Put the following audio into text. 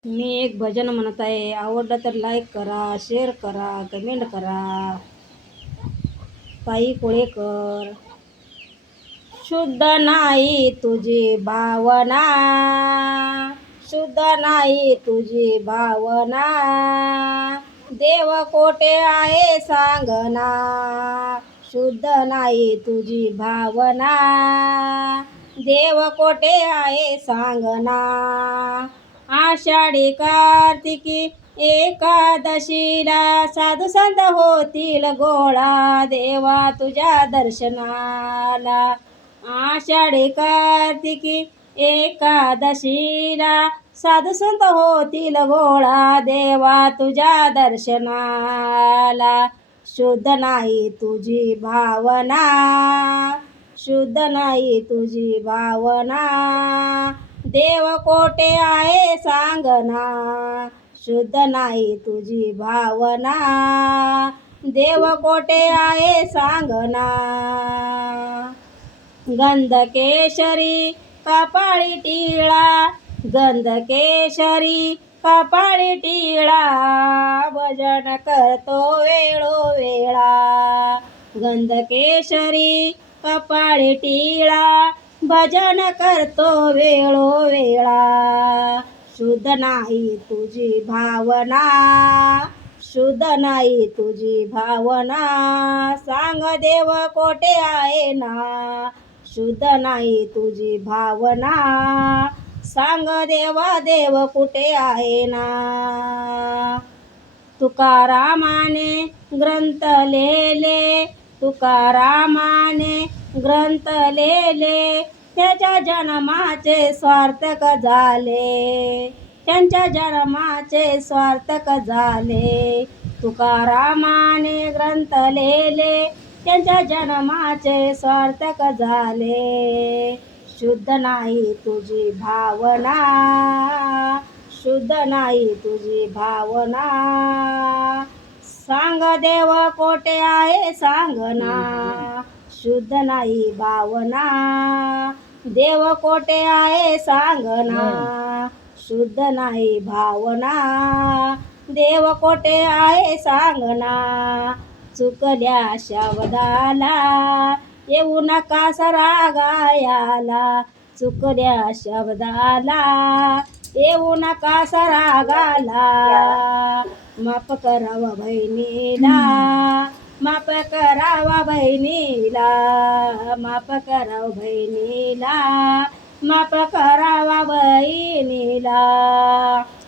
मी एक भजन म्हणत आहे. आवडलं तर लाईक करा, शेअर करा, कमेंट करा. ताई कोळेकर. शुद्ध नाही तुझी भावना, शुद्ध नाही तुझी भावना, देव कोठे आहे सांगना. शुद्ध नाही तुझी भावना, देव कोठे आहे सांगना. आषाढी कार्तिकी एकादशीला साधू संत होतील गोळा, देवा तुझ्या दर्शनाला. आषाढी कार्तिकी एकादशीला साधू संत होतील गोळा, देवा तुझ्या दर्शनाला. शुद्ध नाही तुझी भावना, शुद्ध नाही तुझी भावना, देव कोठे आहे सांगना. शुद्ध नाही तुझी भावना, देव कोठे आहे सांगना. गंधकेशरी कपाळी टिळा, गंधकेशरी कपाळी टिळा, भजन करतो वेळोवेळा. गंधकेशरी कपाळी टिळा, भजन करतो वेळोवेळा. शुद्ध नाही तुझी भावना, शुद्ध नाही तुझी भावना, सांग देव कोठे आहे ना. शुद्ध नाही तुझी भावना, सांग देवा देव कुठे आहे ना. तुकारामाने ग्रंथ लिहिले, तुकारामाने ग्रंथ लिहिले, त्याच्या जन्माचे स्वार्थक झाले, त्यांच्या जन्माचे स्वार्थक झाले. तुकारामाने ग्रंथ लिहिले, त्यांच्या जन्माचे स्वार्थक झाले. शुद्ध नाही तुझी भावना, शुद्ध नाही तुझी भावना, सांग देव कोठे आहे सांगना. शुद्ध नाही भावना, देव कोठे आहे सांगना. शुद्ध नाही भावना, देव कोठे आहे सांगना. चुकल्या शब्दाला येऊ नका रागायाला, चुकल्या शब्दाला येऊ नका रागाला. माफ करावा बहिणीला, माफ करावा बहिणीला, माफ करावा बहिणीला, माफ करावा बहिणीला.